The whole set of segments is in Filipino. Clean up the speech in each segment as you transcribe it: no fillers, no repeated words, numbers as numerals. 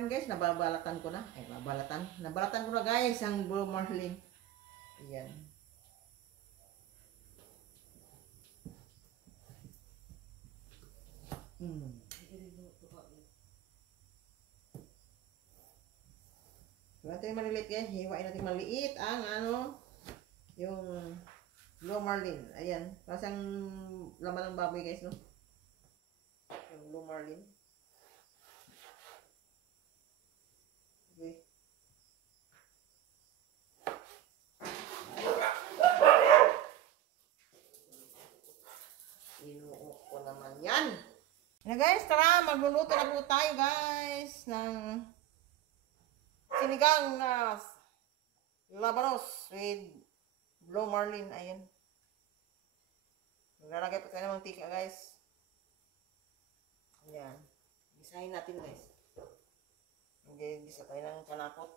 marlin guys, nababalatan ko na. Ay, nabalatan ko na guys ang blue marlin. Ayan. Hiwa natin maliliit guys. Hiwain natin maliit ang yung blue marlin. Ayan. Parang laman ng baboy guys, no? Yung blue marlin. Okay. Inuok ko naman yan. Na guys, tara, magluluto na po tayo guys ng sinigang na labanos with blue marlin. Ayan. Maglalagay pa tayo ng mantika guys. Ayan. Gisahin natin guys. Gisa tayo ng panakot.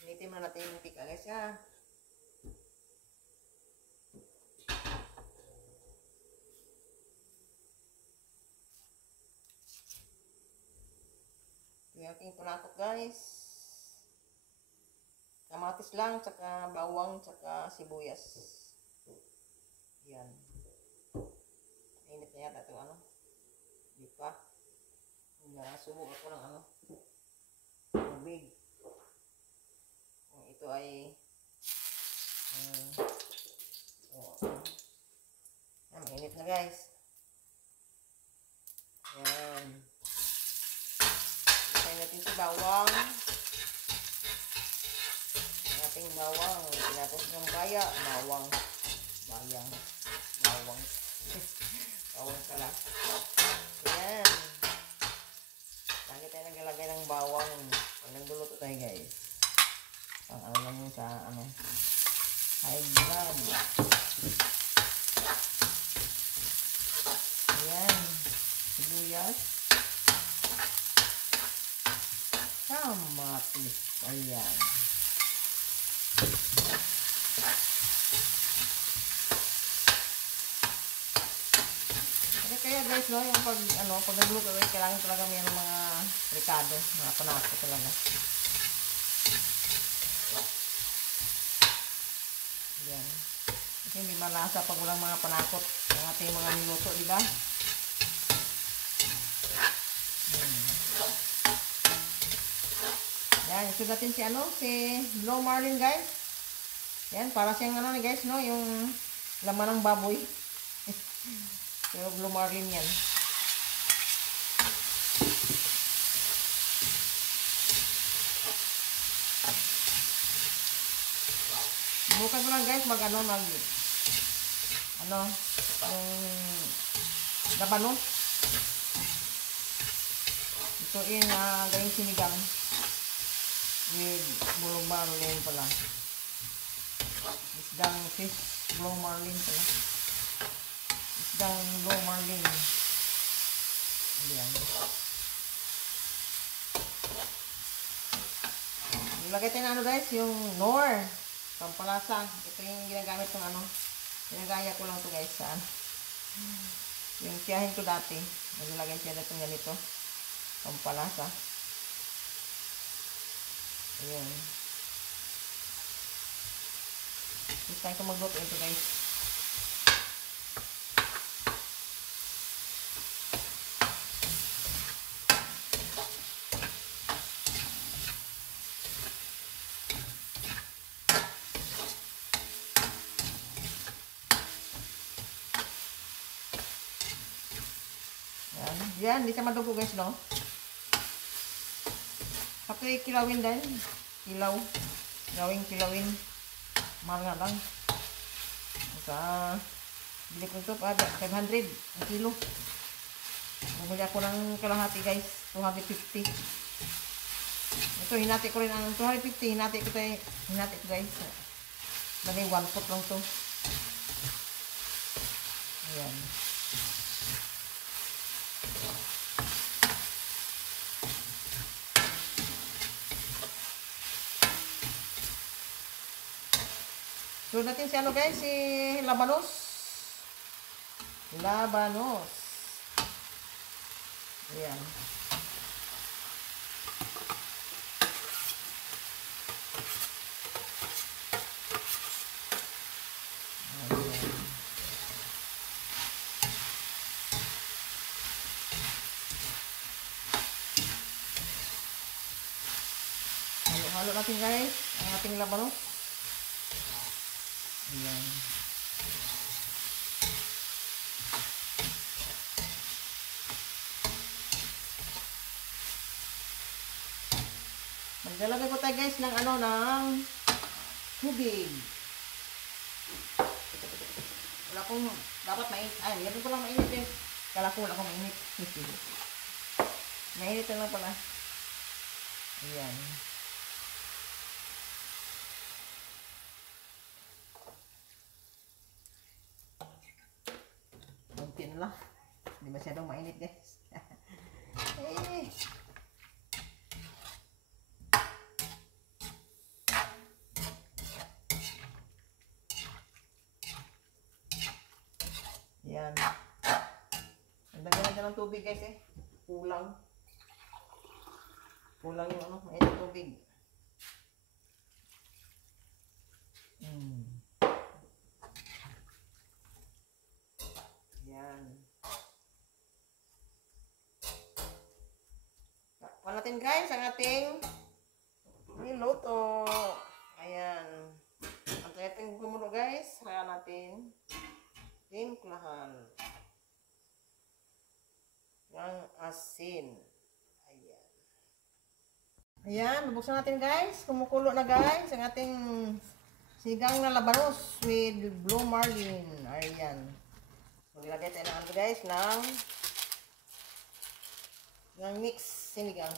Initin mo natin yung mantika guys ha. Yung aking panakot guys. Kamatis lang, tsaka bawang, tsaka sibuyas. Yan. Init na yata itong Di pa. Nasubok ako ng tubig. Kung ito ay init na guys. Yan. Isayin natin si bawang. Ang ating bawang. Pinatos ng bawang. Bawang pala. Ayan. Lagi tayo naglalagay ng bawang. Pag nagluluto tayo guys. Ang alam mo sa high blood. Ayan. Sibuyas. Kamatis. Ayan. Kaya guys, no, yung pag nagluto, kailangan talaga may mga ricado, mga panakot talaga. Yan. Kasi hindi malasa pag walang mga panakot ng ating mga niluto, di ba? Yan, ito natin si blue marlin guys. Yan, para siyang guys, no, yung laman ng baboy. Pero blue marlin yan. Bukan ko lang guys yung labanos. Ito gawing sinigang with blue marlin pala. Isdang fish blue marlin pala. Isdang blue marlin. Ayan. Ilagay tayo guys, yung Knorr. Pampalasa. Ito yung ginagamit ng ginagaya ko lang to guys sa yung tiyahin ko dati. Nilagay siya dito ganito. Pampalasa. Ayan. Gusto tayo ko magluto ito guys. Yan, hindi siya madugo guys, no? Kapag kilawin din. Kilawin. Mahal nga lang. Bili ko ito pa 500 ang kilo. Bumili ako ng kalahati guys, 250. Ito, hinati ko rin ang 250. Hinati ko guys. Dali, 1 foot lang to. Ayan. So natin si guys, si labanos. labanos. Ayan. Halo-halo natin guys ang ating labanos. Ayan. Maglalagay ko tayo guys ng ng tubig. Wala kong dapat mainit. Ay, meron ko lang mainit eh. Kala ko wala kong mainit. Mainit lang pala. Ayan. Kunti na lang. Hindi masyadong mainit guys. Eh. Yan. Lagyan natin ng tubig guys eh. Kulang. Kulang yung mainit na tubig. Yan. Takpan natin guys ang ating niluto. Ayan. Ang ating gumulo guys. Kaya natin timplahan ng asin. Ayan. Ayan, bubuksan natin guys. Kumukulo na guys ang ating sigang na labanos with blue marlin. Ayan. Maglagay tayo ng guys ng mix sinigang.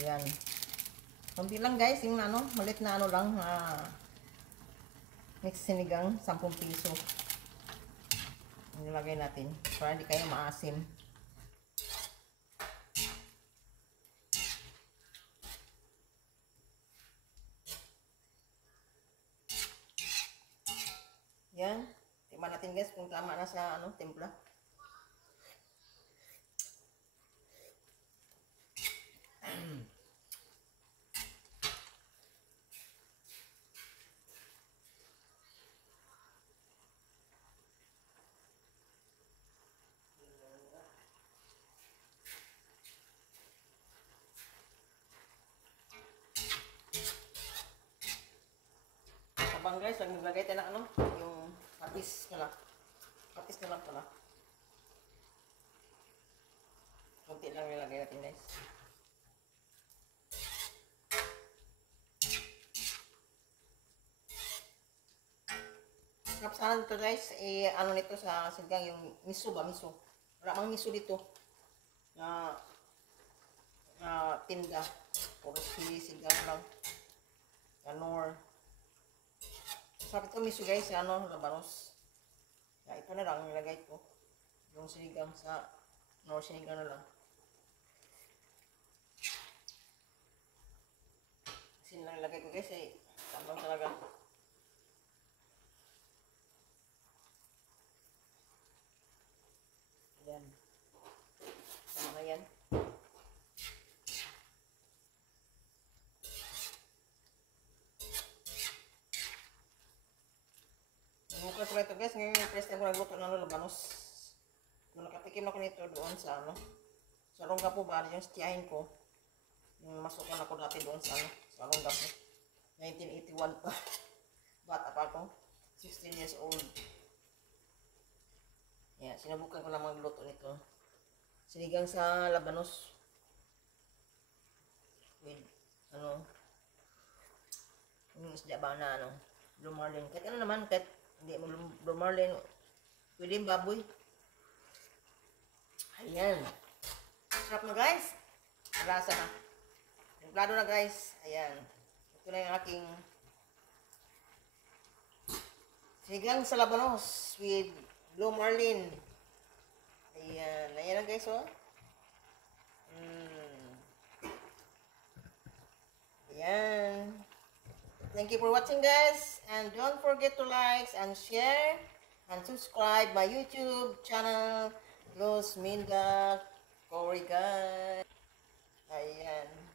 Ayan. Kunti lang guys, yung malit na lang, mix sinigang, 10 piso. Nilagay natin para hindi kayo maasim. Yan. Tingnan natin guys kung tama na sa timpla. Habang guys, maglagay tayo ng yung patis na lang. Patis na lang pala. Kunti lang nilagay natin guys. Sarap sana dito guys, nito sa sinigang yung miso ba? Miso. Wala mang miso dito. Na tinda. Puro sinigang lang. Ganor. Sarap ito miso guys, labanos. Kaya ito na lang nilagay ko. Yung sinigang sa sinigang na lang. Asin lang nilagay ko guys tambang talaga. Ayan. Tama na yan. Bukas pala ito guys, ngayon yung first time ko nagluto ng labanos. Kung nakatikim ako nito doon sa sa Olongapo ba, yung stiyahin ko. Yung masukan ako dati doon sa Olongapo. 1981 pa. Bata pa ako. 16 years old. Yan, sinubukan ko lang magluto nito. Sinigang sa labanos. With, yung isda ba na, blue marlin. Kahit naman, kahit hindi mo blue marlin, pwede yung baboy. Ayan. Sarap na guys. Malasa na. Templado na guys. Ayan. Ito na yung aking sinigang sa labanos with blue marlin. Ayan. Ayan na guys, oh. Ayan. Thank you for watching, guys. And don't forget to like and share and subscribe my YouTube channel, Los Minda Corey, guys. Ayan.